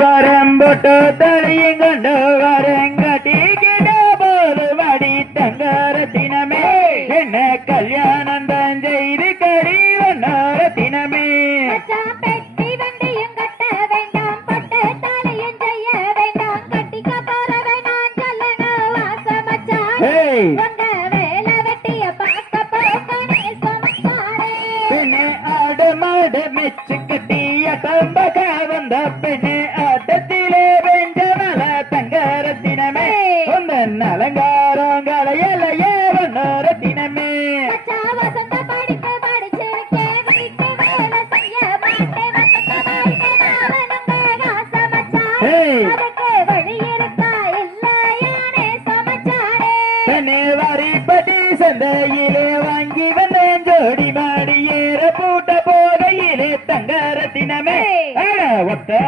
வரம்போட்டு தலையும் கொண்டு வரங்கட்டிக்கிட்ட போது வடி தங்கரத்தினமே என்ன கல்யாணம் தான் செய்து கடி ஒன்னரத்தினமே பெட்டி வண்டியும் கட்ட வேண்டாம் பட்டு தலையும் செய்ய வேண்டாம் கட்டிக்க போற வேண்டாம் சொல்லணும் வாசமச்சாரே உங்க வேலை வெட்டிய பார்க்க போகனே சமச்சாரே பெண்ணே ஆடு மாடு மெச்சு கட்டிய தம்பக வந்த பெண்ணே ஆட்டத்திலே வெஞ்சமல தங்கரத்தினமே உந்த அலங்காரம் கலையலையே ஒன்னரத்தினமே வசந்த படிக்க படிச்சிருக்கேன் வீட்டு வேலை செய்ய மாட்டேன் அதுக்கு வழி இருக்கா இல்லையானே சமச்சாரே பெண்ணே வாரிப்பட்டி சந்தையிலே வாங்கி வந்தேன் ஜோடி மாடி ஏற பூட்ட போகையிலே தங்கரத்தினமே ஒத்த